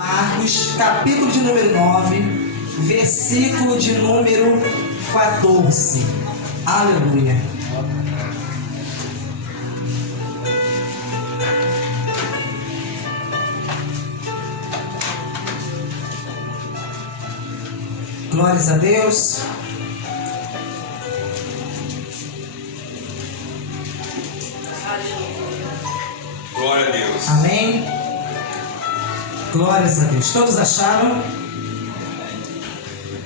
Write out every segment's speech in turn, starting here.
Marcos, capítulo de número 9, versículo de número 14. Aleluia. Glórias a Deus. Glória a Deus. Amém. Glórias a Deus. Todos acharam?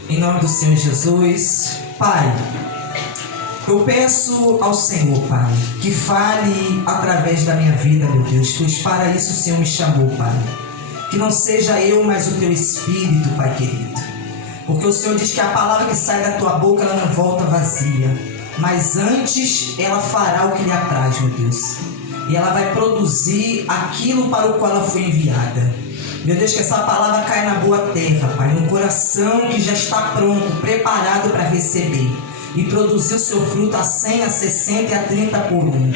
Em nome do Senhor Jesus. Pai, eu peço ao Senhor, Pai, que fale através da minha vida, meu Deus, pois para isso o Senhor me chamou, Pai. Que não seja eu, mas o Teu Espírito, Pai querido. Porque o Senhor diz que a palavra que sai da Tua boca, ela não volta vazia, mas antes ela fará o que lhe apraz, meu Deus. E ela vai produzir aquilo para o qual ela foi enviada. Meu Deus, que essa palavra caia na boa terra, Pai, no coração que já está pronto, preparado para receber e produzir o seu fruto a 100, a 60 e a 30 por um.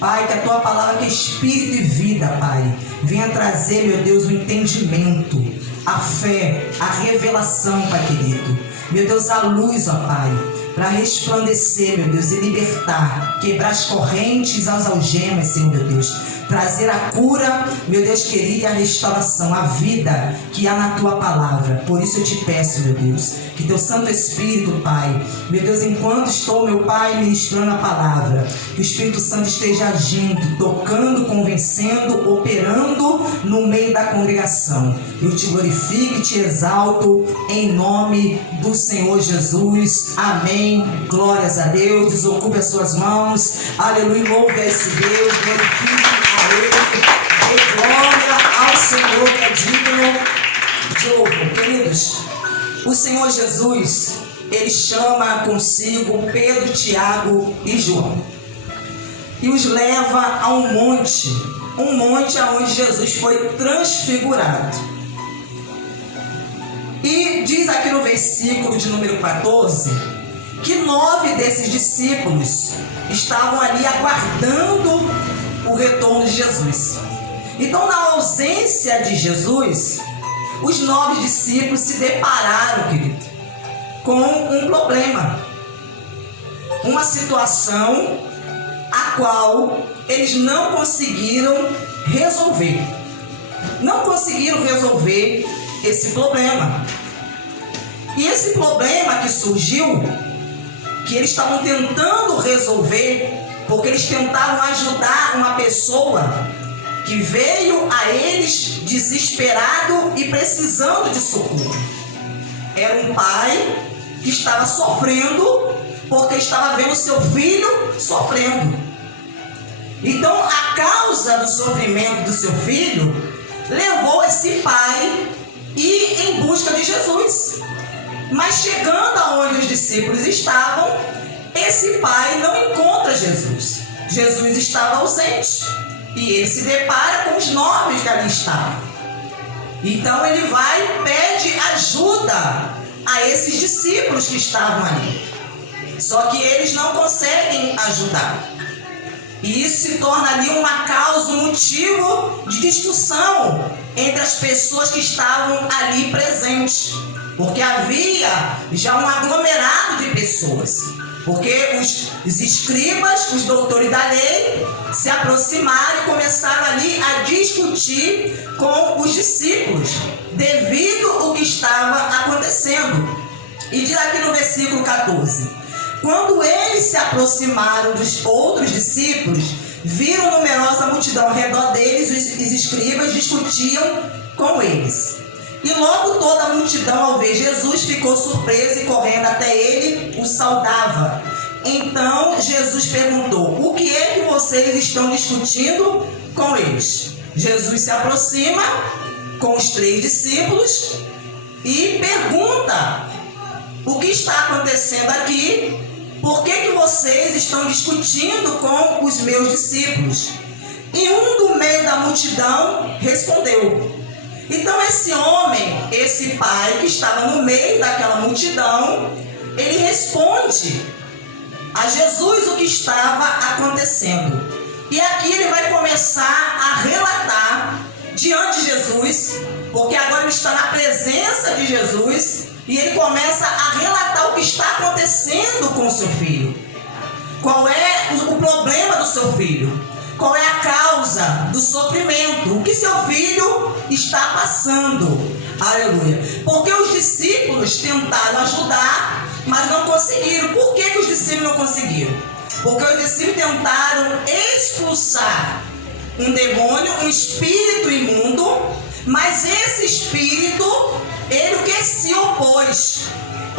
Pai, que a Tua palavra, que é espírito e vida, Pai, venha trazer, meu Deus, o entendimento, a fé, a revelação, Pai querido. Meu Deus, a luz, ó Pai, para resplandecer, meu Deus, e libertar, quebrar as correntes, as algemas, Senhor, meu Deus. Trazer a cura, meu Deus querido, e a restauração, a vida que há na Tua palavra. Por isso eu te peço, meu Deus, que Teu Santo Espírito, Pai, meu Deus, enquanto estou, meu Pai, ministrando a palavra, que o Espírito Santo esteja agindo, tocando, convencendo, operando no meio da congregação. Eu te glorifico e te exalto em nome do Senhor Jesus. Amém. Glórias a Deus. Desocupe as suas mãos. Aleluia. Louve a esse Deus. Glorifique a Ele. E glória ao Senhor que é digno de louvor. Queridos, o Senhor Jesus, Ele chama consigo Pedro, Tiago e João. E os leva a um monte onde Jesus foi transfigurado. E diz aqui no versículo de número 14, que 9 desses discípulos estavam ali aguardando o retorno de Jesus. Então, na ausência de Jesus, os 9 discípulos se depararam, querido, com um problema, uma situação a qual eles não conseguiram resolver. Não conseguiram resolver esse problema. E esse problema que surgiu, que eles estavam tentando resolver, porque eles tentaram ajudar uma pessoa que veio a eles desesperado e precisando de socorro. Era um pai que estava sofrendo porque estava vendo seu filho sofrendo. Então, a causa do sofrimento do seu filho levou esse pai a ir em busca de Jesus. Mas chegando aonde os discípulos estavam, esse pai não encontra Jesus. Jesus estava ausente. E ele se depara com os 9 que ali estavam. Então ele vai e pede ajuda a esses discípulos que estavam ali. Só que eles não conseguem ajudar. E isso se torna ali uma causa, um motivo de discussão entre as pessoas que estavam ali presentes. Porque havia já um aglomerado de pessoas. Porque os escribas, os doutores da lei, se aproximaram e começaram ali a discutir com os discípulos, devido ao que estava acontecendo. E diz aqui no versículo 14: quando eles se aproximaram dos outros discípulos, viram numerosa multidão ao redor deles, os escribas discutiam com eles. E logo toda a multidão, ao ver Jesus, ficou surpresa e correndo até ele, o saudava. Então Jesus perguntou: o que é que vocês estão discutindo com eles? Jesus se aproxima com os 3 discípulos e pergunta: o que está acontecendo aqui? Por que vocês estão discutindo com os meus discípulos? E um do meio da multidão respondeu. Então esse homem, esse pai que estava no meio daquela multidão, ele responde a Jesus o que estava acontecendo. E aqui ele vai começar a relatar diante de Jesus, porque agora ele está na presença de Jesus, e ele começa a relatar o que está acontecendo com o seu filho. Qual é o problema do seu filho? Qual é a causa do sofrimento? O que seu filho está passando? Aleluia. Porque os discípulos tentaram ajudar, mas não conseguiram. Por que os discípulos não conseguiram? Porque os discípulos tentaram expulsar um demônio, um espírito imundo, mas esse espírito, ele o que se opôs?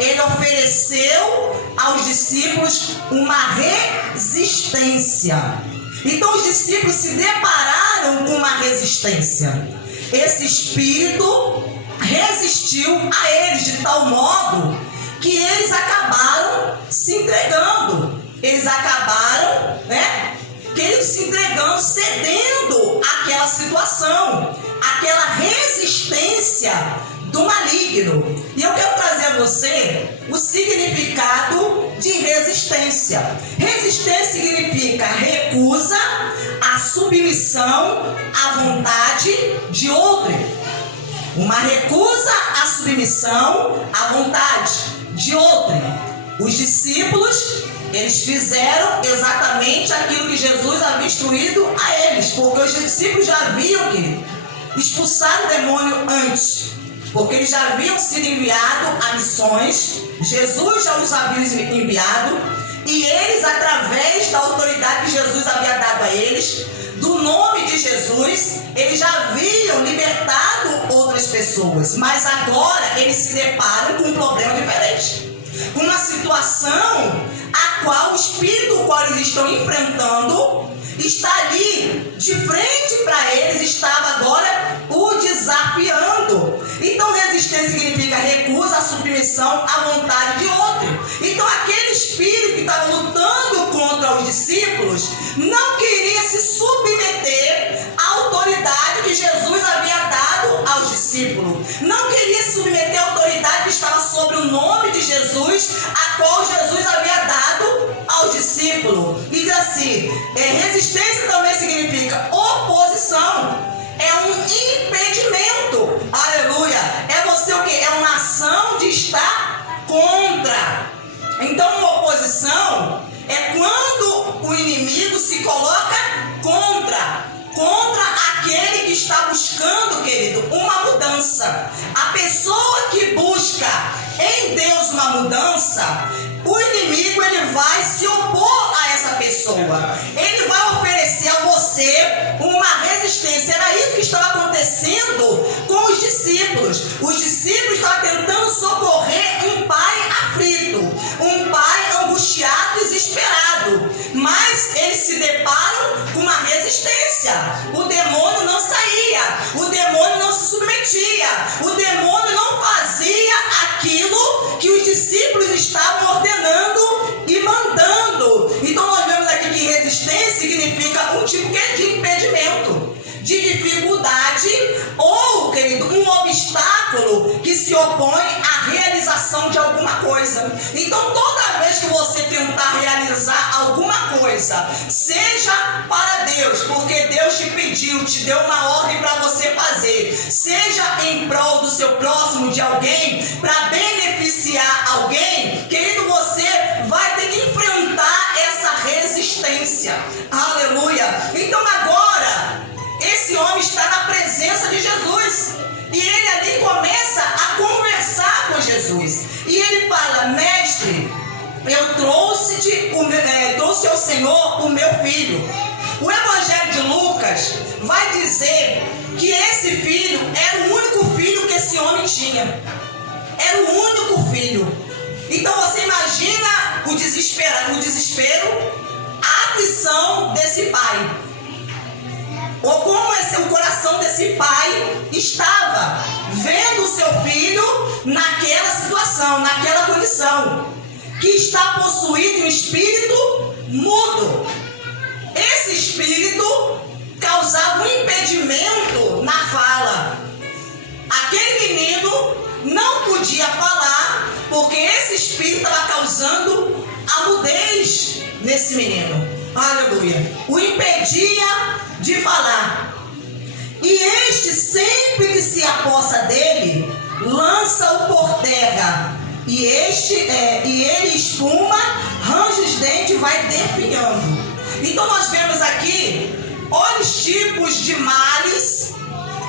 Ele ofereceu aos discípulos uma resistência. Então os discípulos se depararam com uma resistência. Esse espírito resistiu a eles de tal modo que eles acabaram se entregando. Eles acabaram, se entregando, cedendo àquela situação, àquela resistência do maligno. E eu quero trazer a você o significado de resistência. Resistência significa recusa a submissão à vontade de outro. Uma recusa à submissão à vontade de outro. Os discípulos, eles fizeram exatamente aquilo que Jesus havia instruído a eles, porque os discípulos já haviam expulsado o demônio antes, porque eles já haviam sido enviados a missões, Jesus já os havia enviado, e eles, através da autoridade que Jesus havia dado a eles, do nome de Jesus, eles já haviam libertado outras pessoas, mas agora eles se deparam com um problema diferente, com uma situação a qual o espírito o qual eles estão enfrentando está ali de frente para eles, estava agora o desafiando. Então resistência significa recusa a submissão à vontade de outro. Então aquele espírito que estava lutando contra os discípulos não queria se submeter à autoridade que Jesus havia dado aos discípulos, não queria se submeter à autoridade que estava sobre o nome de Jesus, a qual Jesus havia dado aos discípulos. E diz assim, resistência também significa oposição, é um impedimento, aleluia, é você o que? É uma ação de estar contra. Então uma oposição é quando o inimigo se coloca contra aquele que está buscando, querido, uma mudança. A pessoa que busca em Deus uma mudança, o inimigo ele vai se opor a essa pessoa. Ele vai oferecer a você uma resistência. Era isso que estava acontecendo com os discípulos. Os discípulos estavam tentando socorrer um pai aflito, um pai angustiado, desesperado. Mas eles se deparam com uma resistência. O demônio não saía, o demônio não se submetia, o demônio não fazia aquilo que os discípulos estavam ordenando e mandando. Então nós vemos aqui que resistência significa um tipo de impedimento, de dificuldade ou, querido, um obstáculo que se opõe à realização de alguma coisa. Então toda vez que você tentar realizar alguma coisa, seja para Deus, porque Deus te pediu, te deu uma ordem para você fazer, seja em prol do seu próximo, de alguém, para beneficiar alguém, querido, você vai ter que enfrentar essa resistência. Aleluia. Então agora esse homem está na presença de Jesus, e ele ali começa a conversar com Jesus, e ele fala: mestre, eu trouxe ao Senhor o meu filho. O Evangelho de Lucas vai dizer que esse filho era o único filho que esse homem tinha. Era o único filho. Então você imagina o desespero, a aflição desse pai. Ou como o coração desse pai estava vendo o seu filho naquela situação, naquela condição, que está possuído um espírito mudo. Esse espírito causava um impedimento na fala. Aquele menino não podia falar, porque esse espírito estava causando a mudez nesse menino. Aleluia. O impedia de falar. E este, sempre que se apossa dele, lança-o por terra. E ele espuma, range os dentes e vai definhando. Então nós vemos aqui, olha os tipos de males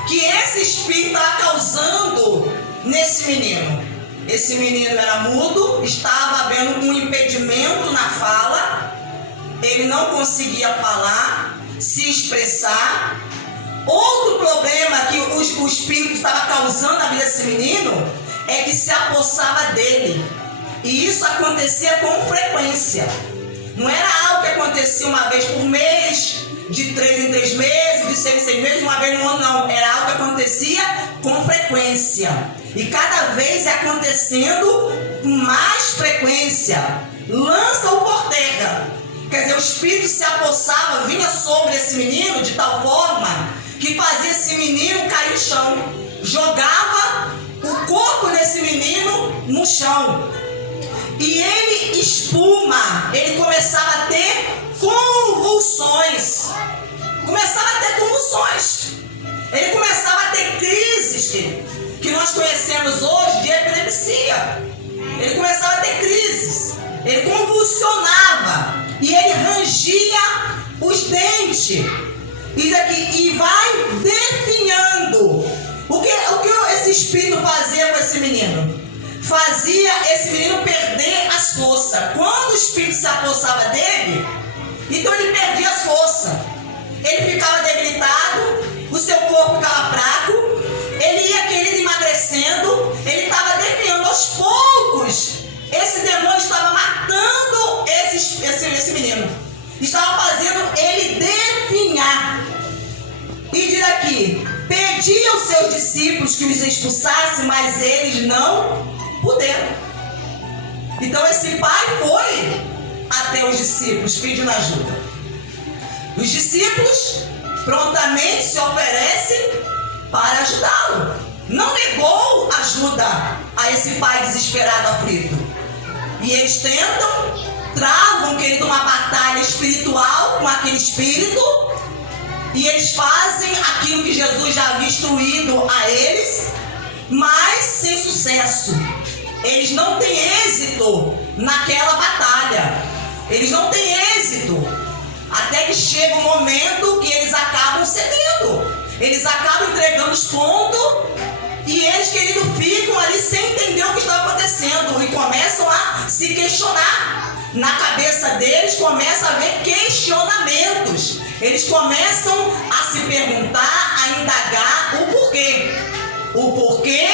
que esse espírito está causando nesse menino. Esse menino era mudo, estava havendo um impedimento na fala, ele não conseguia falar, se expressar. Outro problema que o espírito estava causando na vida desse menino é que se apossava dele. E isso acontecia com frequência. Não era algo que acontecia uma vez por mês, de 3 em 3 meses, de 6 em 6 meses, uma vez no ano, não. Era algo que acontecia com frequência. E cada vez é acontecendo com mais frequência. Lança-o por terra. Quer dizer, o espírito se apossava, vinha sobre esse menino de tal forma que fazia esse menino cair no chão. Jogava o corpo desse menino no chão. E ele espuma, ele começava a ter convulsões. Ele começava a ter crises que nós conhecemos hoje de epilepsia. Ele começava a ter crises. Ele convulsionava. E ele rangia os dentes. E vai definhando. O que esse espírito fazia com esse menino? Fazia esse menino perder as forças. Quando o espírito se apossava dele, então ele perdia as forças. Ele ficava debilitado, o seu corpo ficava fraco, ele ia querendo emagrecendo, ele estava definhando aos poucos. Esse demônio estava matando esse menino, estava fazendo ele definhar. E diz aqui: pedia aos seus discípulos que os expulsassem, mas eles não puderam. Então esse pai foi até os discípulos pedindo ajuda. Os discípulos prontamente se oferecem para ajudá-lo. Não negou ajuda a esse pai desesperado, aflito. E eles tentam, travam, querido, uma batalha espiritual com aquele espírito. E eles fazem aquilo que Jesus já havia instruído a eles, mas sem sucesso. Eles não têm êxito naquela batalha. Eles não têm êxito. Até que chega um momento que eles acabam cedendo. Eles acabam entregando os pontos. E eles, querido, ficam ali sem entender o que está acontecendo. E começam a se questionar. Na cabeça deles começa a haver questionamentos. Eles começam a se perguntar, a indagar o porquê. O porquê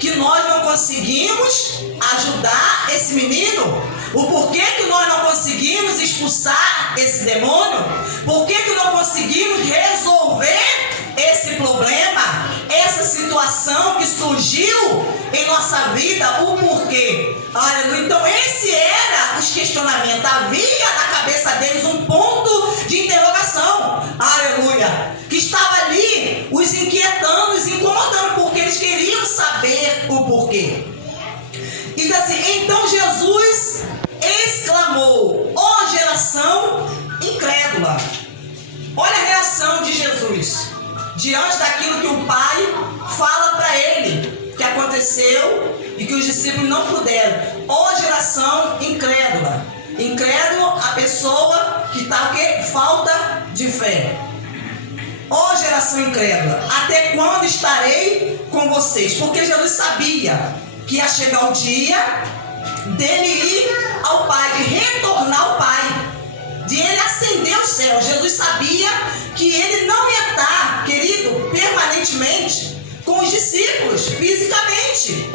que nós não conseguimos ajudar esse menino? O porquê que nós não conseguimos expulsar esse demônio? Por que não conseguimos resolver esse problema? Essa situação que surgiu em nossa vida, o porquê? Aleluia. Então esse era os questionamentos. Havia na cabeça deles um ponto de interrogação. Aleluia. Que estava ali os inquietando, os incomodando, porque eles queriam saber o porquê. E assim, então Jesus exclamou: ó geração incrédula. Olha a reação de Jesus diante daquilo que o Pai fala para ele que aconteceu e que os discípulos não puderam. Ó geração incrédula. Incrédulo, a pessoa que está o quê? Falta de fé. Ó geração incrédula, até quando estarei com vocês? Porque Jesus sabia que ia chegar o dia dele ir ao Pai, de retornar ao Pai, de ele ascender ao céu. Jesus sabia que ele não ia estar, querido, permanentemente com os discípulos, fisicamente.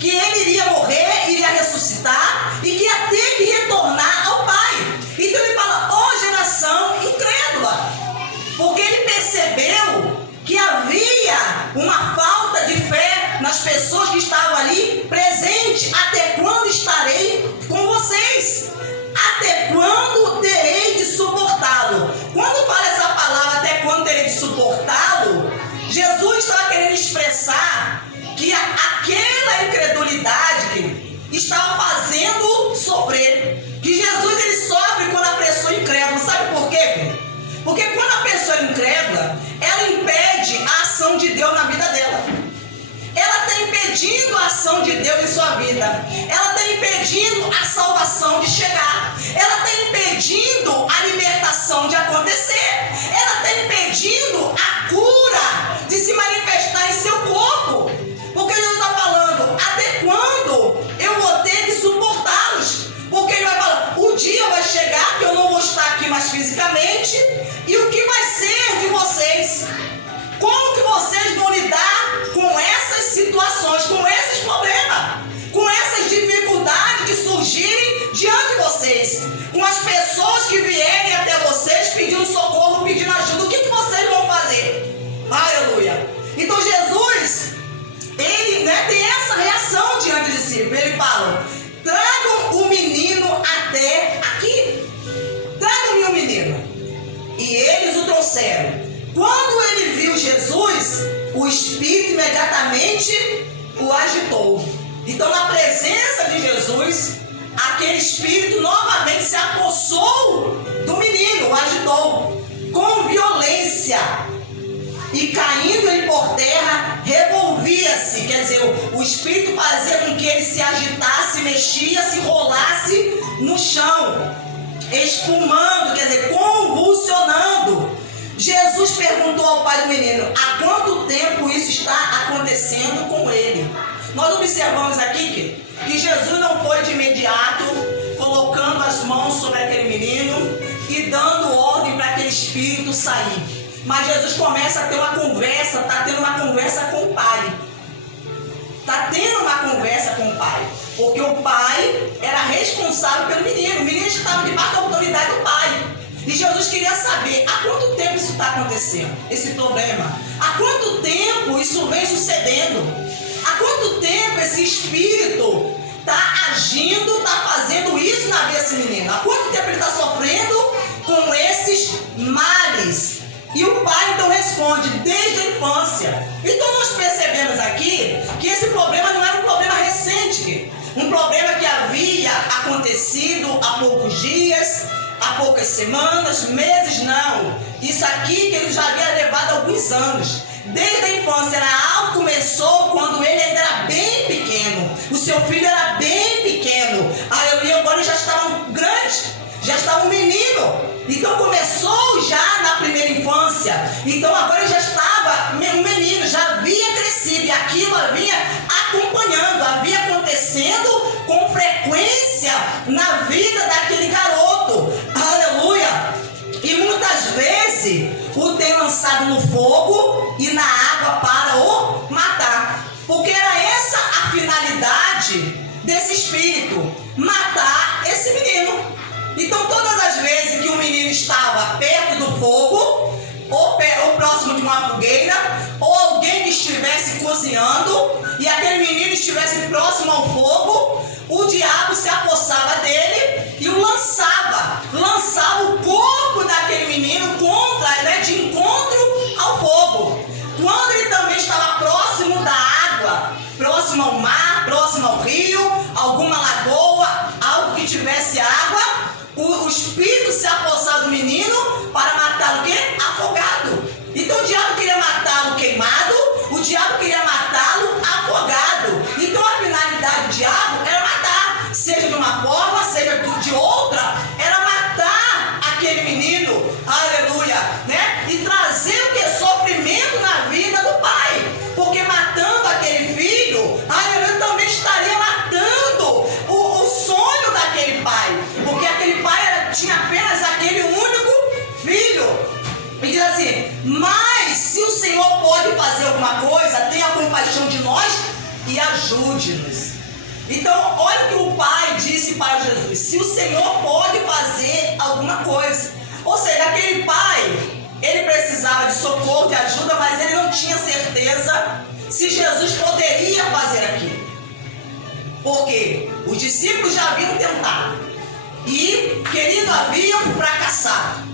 Que ele iria morrer, iria ressuscitar e que ia ter que retornar ao Pai. Então ele fala: ó geração incrédula, porque ele percebeu que havia uma falta de fé nas pessoas que estavam ali presentes. Até quando estarei com vocês? Até quando terei de suportá-lo? Quando fala essa palavra, até quando terei de suportá-lo, Jesus estava querendo expressar que aquela incredulidade que estava fazendo sofrer. Que Jesus ele sofre quando a pessoa é incrédula. Sabe por quê? Porque quando a pessoa é incrédula, ela impede a ação de Deus na vida dela. Ela está impedindo a ação de Deus em sua vida. Ela está impedindo a salvação de chegar. Ela está impedindo a libertação de acontecer. Ela está impedindo a cura de se manifestar em seu corpo. Porque Jesus está falando, até quando eu vou ter que suportá-los? Porque ele vai falar, o dia vai chegar que eu não vou estar aqui mais fisicamente. E o que vai ser de vocês? Como que vocês vão lidar com essas situações, com esses problemas, com essas dificuldades que surgirem diante de vocês, com as pessoas que vierem até vocês pedindo socorro, pedindo ajuda? O que vocês vão fazer? Aleluia! Então Jesus, ele tem essa reação diante de si. Ele fala, tragam o menino até aqui. Tragam-me o menino. E eles o trouxeram. Quando ele viu Jesus, o Espírito imediatamente o agitou. Então, na presença de Jesus, aquele Espírito novamente se apossou do menino, o agitou com violência. E caindo ele por terra, revolvia-se. Quer dizer, o Espírito fazia com que ele se agitasse, mexia, se rolasse no chão, espumando, quer dizer, convulsionando. Jesus perguntou ao pai do menino, há quanto tempo isso está acontecendo com ele? Nós observamos aqui que Jesus não foi de imediato colocando as mãos sobre aquele menino e dando ordem para aquele espírito sair. Mas Jesus começa a ter uma conversa, está tendo uma conversa com o pai. Está tendo uma conversa com o pai. Porque o pai era responsável pelo menino. O menino estava debaixo da autoridade do pai. E Jesus queria saber há quanto tempo isso está acontecendo, esse problema. Há quanto tempo isso vem sucedendo. Há quanto tempo esse espírito está agindo, está fazendo isso na vida desse menino. Há quanto tempo ele está sofrendo com esses males. E o pai então responde, desde a infância. Então nós percebemos aqui que esse problema não era um problema recente. Um problema que havia acontecido há poucos dias, há poucas semanas, meses, não. Isso aqui que ele já havia levado alguns anos. Desde a infância, algo começou quando ele ainda era bem pequeno. O seu filho era bem pequeno. Aleluia, agora ele já estava grande, já estava um menino. Então começou já na primeira infância. Então agora ele já estava um menino, já havia crescido. E aquilo havia acompanhando, havia acontecendo com frequência na vida daquele garoto. Aleluia! E muitas vezes o tem lançado no fogo e na água para o matar. Porque era essa a finalidade desse espírito, matar esse menino. Então todas as vezes que o menino estava perto do fogo, ou próximo de uma fogueira, ou alguém que estivesse cozinhando, e aquele menino estivesse próximo ao fogo, o diabo se apossava dele e o lançava o corpo daquele menino de encontro ao fogo. Quando ele também estava próximo da água, próximo ao mar, próximo ao rio, alguma lagoa, algo que tivesse água, o espírito se apossava do menino para matá-lo o quê? Afogado. Então o diabo queria matá-lo queimado, o diabo queria matá-lo afogado. Então a finalidade do diabo era matar, seja de uma forma, seja de outra, era matar aquele menino, aleluia, né? E trazer o que? Sofrimento na vida do pai. Porque matando aquele filho, aleluia, também estaria matando o sonho daquele pai. Porque aquele pai tinha apenas aquele único filho. E diz assim, mas se o Senhor pode fazer alguma coisa, tenha compaixão de nós e ajude-nos. Então, olha o que o pai disse para Jesus, se o Senhor pode fazer alguma coisa. Ou seja, aquele pai, ele precisava de socorro, de ajuda, mas ele não tinha certeza se Jesus poderia fazer aquilo. Porque os discípulos já haviam tentado e, querido, haviam fracassado.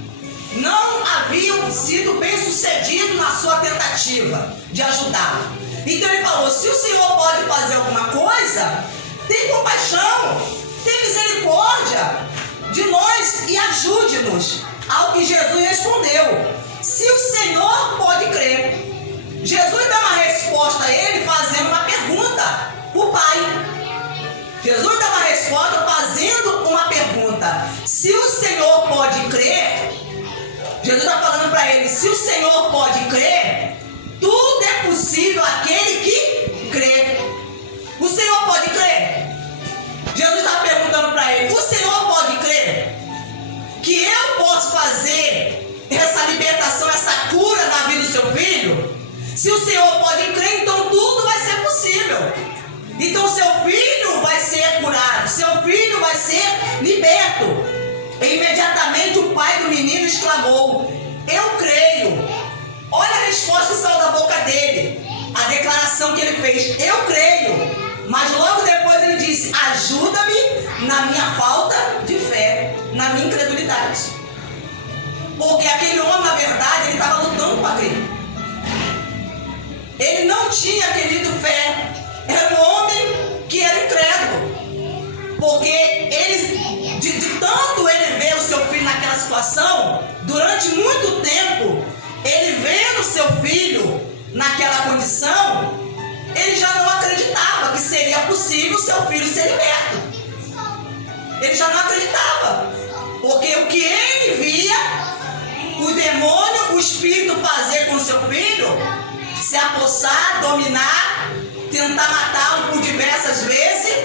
Não haviam sido bem-sucedidos na sua tentativa de ajudá-lo. Então ele falou, se o Senhor pode fazer alguma coisa, tem compaixão, tem misericórdia de nós e ajude-nos. Ao que Jesus respondeu: se o Senhor pode crer. Jesus dá uma resposta a ele fazendo uma pergunta para o Pai. Jesus dá uma resposta fazendo uma pergunta. Se o Senhor pode crer, Jesus está falando para ele: se o Senhor pode crer, tudo é possível àquele que crê. O Senhor pode crer? Jesus está perguntando para ele: o Senhor pode crer que eu posso fazer essa libertação, essa cura na vida do seu filho? Se o Senhor pode crer, então tudo vai ser possível. Então seu filho vai ser curado, seu filho vai ser liberto. E imediatamente o pai do menino exclamou: eu creio. Olha a resposta que saiu da boca dele, a declaração que ele fez: eu creio. Mas logo depois ele disse: ajuda-me na minha falta de fé, na minha incredulidade. Porque aquele homem, na verdade, ele estava lutando para crer. Ele não tinha, querido, fé. Era um homem que era incrédulo. Porque ele, de tanto ele ver o seu filho naquela situação, durante muito tempo, ele vendo o seu filho naquela condição, ele já não acreditava que seria possível o seu filho ser liberto. Ele já não acreditava. Porque o que ele via, o demônio, o espírito fazer com o seu filho, se apossar, dominar, tentar matá-lo por diversas vezes.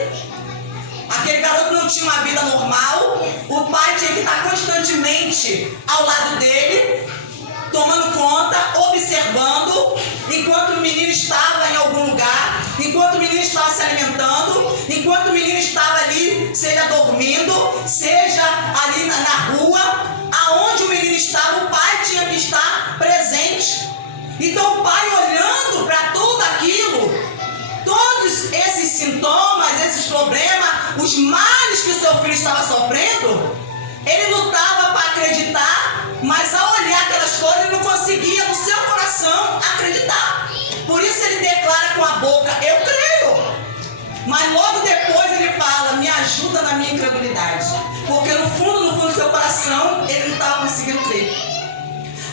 Aquele garoto não tinha uma vida normal. O pai tinha que estar constantemente ao lado dele, tomando conta, observando, enquanto o menino estava em algum lugar, enquanto o menino estava se alimentando, enquanto o menino estava ali, seja dormindo, seja ali na rua, aonde o menino estava, o pai tinha que estar presente. Então o pai, olhando para tudo aquilo, todos esses sintomas, esses problemas, os males que o seu filho estava sofrendo, ele lutava para acreditar, mas ao olhar aquelas coisas, ele não conseguia no seu coração acreditar. Por isso ele declara com a boca: eu creio. Mas logo depois ele fala: me ajuda na minha incredulidade. Porque no fundo do seu coração, ele não estava conseguindo crer.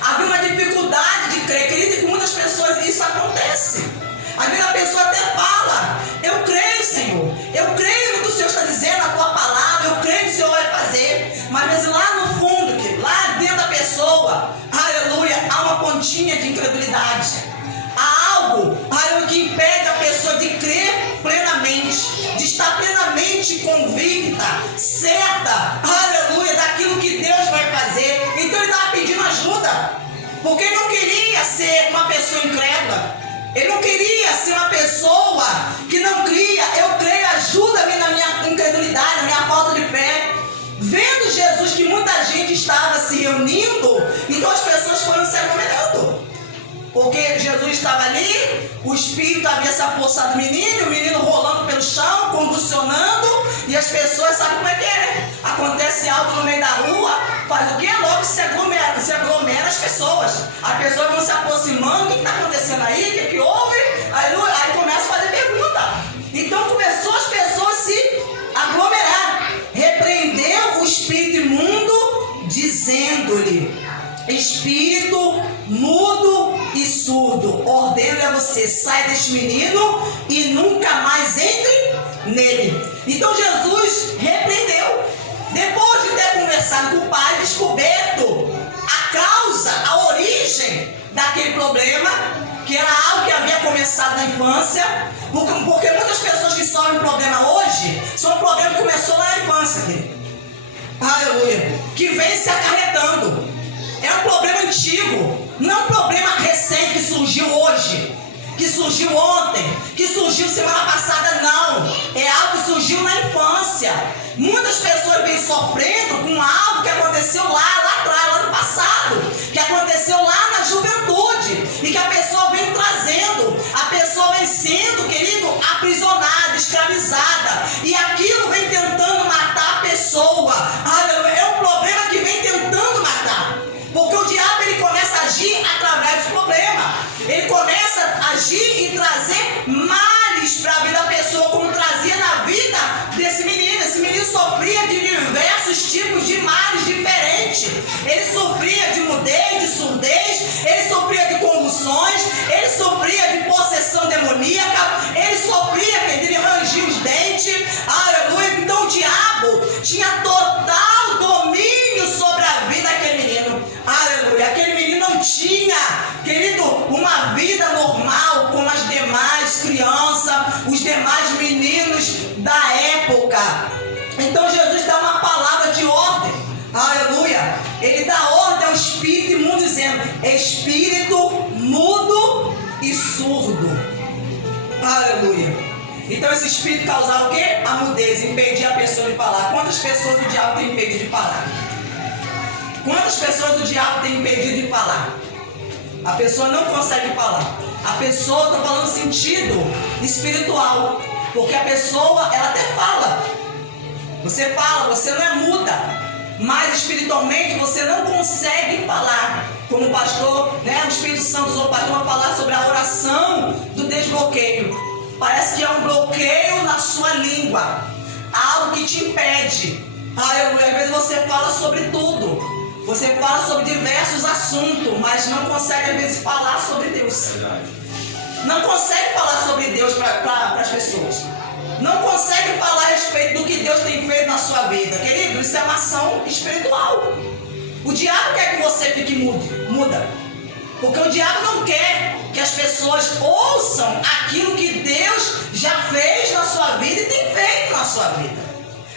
Havia uma dificuldade de crer. Querido, com muitas pessoas isso acontece. Às vezes a pessoa até fala: eu creio, Senhor, eu creio no que o Senhor está dizendo, na tua palavra, eu creio que o Senhor vai fazer. Mas às vezes lá no fundo, lá dentro da pessoa, aleluia, há uma pontinha de incredulidade. Há algo, aleluia, que impede a pessoa de crer plenamente, de estar plenamente convicta, certa, aleluia, daquilo que Deus vai fazer. Então ele estava pedindo ajuda, porque ele não queria ser uma pessoa incrédula. Ele não queria ser uma pessoa que não cria. Eu creio, ajuda-me na minha incredulidade, na minha falta de fé. Vendo Jesus que muita gente estava se reunindo, então as pessoas foram se aglomerando. Porque Jesus estava ali, o espírito havia se apossado do menino, o menino rolando pelo chão, convulsionando, e as pessoas sabem como é que é, né? Acontece algo no meio da rua, faz o quê? Logo se aglomera as pessoas. As pessoas vão se aproximando: o que está acontecendo aí? O que houve? Aí começa a fazer pergunta. Então começou as pessoas a se aglomerar. Repreendeu o espírito imundo, dizendo-lhe: espírito mudo e surdo, ordeno a você, sai deste menino e nunca mais entre nele. Então Jesus repreendeu. Depois de ter conversado com o pai, descoberto a causa, a origem daquele problema, que era algo que havia começado na infância, porque muitas pessoas que sofrem problema hoje, são um problema que começou lá na infância, querido. Aleluia. Que vem se acarretando. É um problema antigo, não é um problema recente que surgiu hoje, que surgiu ontem, que surgiu semana passada, não. É algo que surgiu na infância. Muitas pessoas vêm sofrendo com algo que aconteceu lá atrás, lá no passado, que aconteceu lá na juventude, e que a pessoa vem trazendo, a pessoa vem sendo, querido, aprisionada, escravizada, e aquilo vem tentando matar a pessoa. É um problema que vem tentando matar. Porque o diabo, ele começa a agir através do problema. Ele começa a agir e trazer males para a vida da pessoa, como trazia na vida desse menino. Esse menino sofria de diversos tipos de males diferentes. Ele sofria Aleluia. Então esse espírito causava o quê? A mudez, impedia a pessoa de falar. Quantas pessoas o diabo tem impedido de falar? Quantas pessoas o diabo tem impedido de falar? A pessoa não consegue falar. A pessoa, estou falando sentido espiritual. Porque a pessoa, ela até fala. Você fala, você não é muda. Mas espiritualmente você não consegue falar. Como o pastor, o Espírito Santo usou o pastor para falar sobre a oração do desbloqueio. Parece que é um bloqueio na sua língua. Algo que te impede. Aleluia. Às vezes você fala sobre tudo. Você fala sobre diversos assuntos, mas não consegue às vezes falar sobre Deus. Não consegue falar sobre Deus para as pessoas. Não consegue falar a respeito do que Deus tem feito na sua vida. Querido, isso é uma ação espiritual. O diabo quer que você fique muda. Porque o diabo não quer que as pessoas ouçam aquilo que Deus já fez na sua vida e tem feito na sua vida.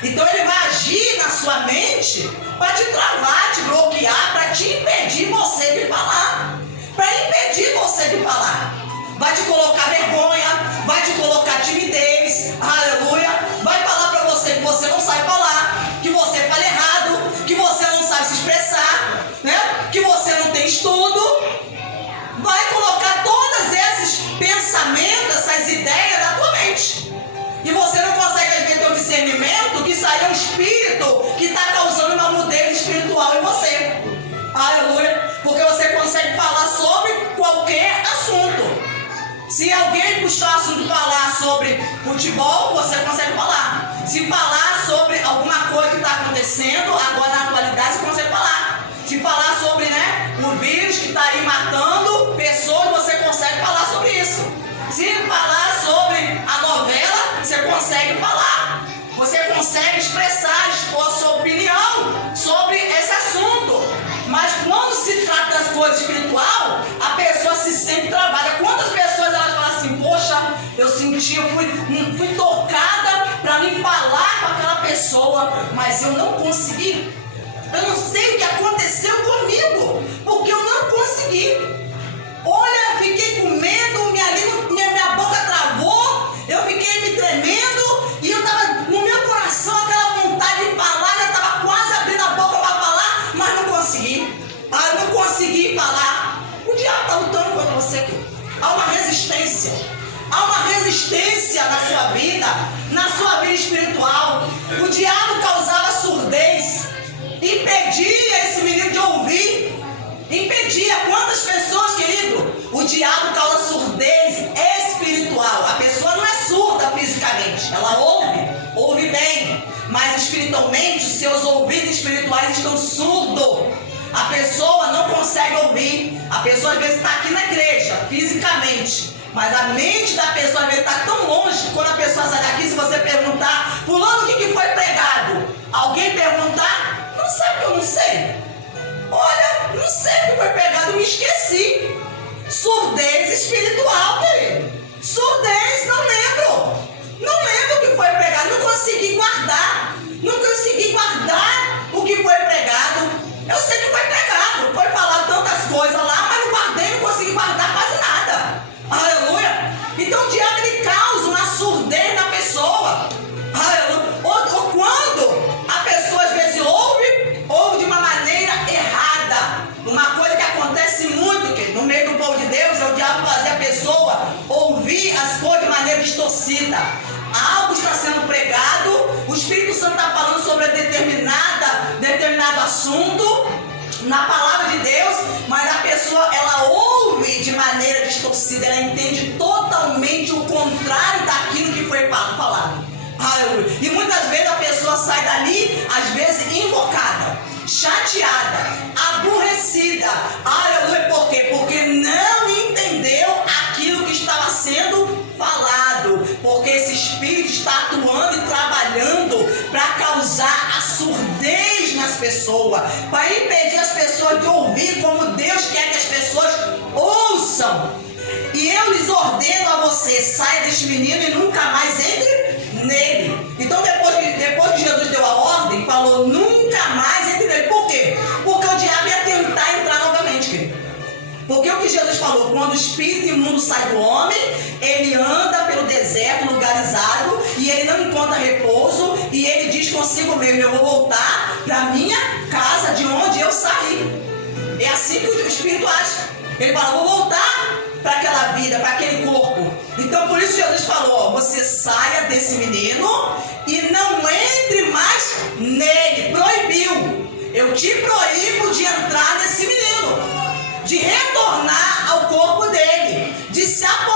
Então ele vai agir na sua mente para te travar, te bloquear, para te impedir você de falar. Para impedir você de falar. Vai te colocar vergonha, vai te colocar timidez, aleluia. Vai falar para você que você não sabe falar, que você fala errado, que você não sabe se expressar, que você não tem estudo. Vai colocar todos esses pensamentos, essas ideias na tua mente. E você não consegue às vezes ter o discernimento que isso aí é um espírito que está causando uma mudez espiritual em você. Aleluia. Porque você consegue falar sobre qualquer assunto. Se alguém puxar o assunto de falar sobre futebol, você consegue falar. Se falar sobre alguma coisa que está acontecendo agora na atualidade, você consegue falar. Se falar sobre o vírus que está aí matando pessoas, você consegue falar sobre isso. Se falar sobre a novela, você consegue falar. Você consegue expressar, expor a sua opinião sobre esse assunto. Mas quando se trata das coisas espiritual, a pessoa se sente travada. Quantas pessoas elas falam assim, poxa, eu senti, eu fui tocada para me falar com aquela pessoa, mas eu não consegui. Eu não sei o que aconteceu comigo, porque eu não consegui. Olha, fiquei com medo, minha boca travou, eu fiquei me tremendo, e eu estava no meu coração aquela vontade de falar, já estava quase abrindo a boca para falar, mas não consegui. Eu não consegui falar. O diabo está lutando contra você aqui. Há uma resistência. Há uma resistência na sua vida espiritual. O diabo causava surdez, impedia esse menino de ouvir. Impedia. Quantas pessoas, querido? O diabo causa surdez espiritual. A pessoa não é surda fisicamente, ela ouve bem, mas espiritualmente os seus ouvidos espirituais estão surdos. A pessoa não consegue ouvir. A pessoa às vezes está aqui na igreja fisicamente, mas a mente da pessoa às vezes está tão longe que quando a pessoa sai daqui, se você perguntar, fulano, o que foi pregado? Alguém perguntar, não sabe que eu não sei. Olha, não sei o que foi pregado, me esqueci. Surdez espiritual, querido. Surdez, não lembro. Não lembro o que foi pregado, não consegui guardar. Não consegui guardar o que foi pregado. Eu sei que foi pregado, foi falado tantas coisas lá, mas não guardei, não consegui guardar quase nada. Aleluia. Então o diabo ele causa uma surdez na pessoa. Aleluia. Ou quando a pessoa às vezes ouve de uma maneira errada. Uma coisa que acontece muito, que no meio do povo de Deus, é o diabo fazer a pessoa ouvir as coisas de maneira distorcida. Algo está sendo pregado, o Espírito Santo está falando sobre determinado assunto na palavra de Deus, mas a pessoa ela ouve de maneira distorcida, ela entende totalmente o contrário daquilo que foi falado. Aleluia. E muitas vezes a pessoa sai dali, às vezes invocada, chateada, aborrecida. Aleluia. Por quê? Porque não entendeu aquilo que estava sendo falado. Porque esse espírito está atuando e trabalhando para causar a surdez nas pessoas, para impedir as pessoas de ouvir como Deus quer que as pessoas ouçam. E eu lhes ordeno a você, saia deste menino e nunca mais entre nele. Então depois que Jesus deu a ordem, falou nunca mais entre nele. Por quê? Porque o diabo ia tentar entrar novamente, querido. Porque o que Jesus falou falou, quando o espírito imundo sai do homem, ele anda pelo deserto, lugares áridos, e ele não encontra repouso, e ele diz consigo mesmo, eu vou voltar para minha casa, de onde eu saí. É assim que o espírito age. Ele fala, vou voltar para aquela vida, para aquele corpo. Então por isso Jesus falou, ó, você saia desse menino e não entre mais nele. Proibiu. Eu te proíbo de entrar nesse menino, de retornar ao corpo dele, de se apoderar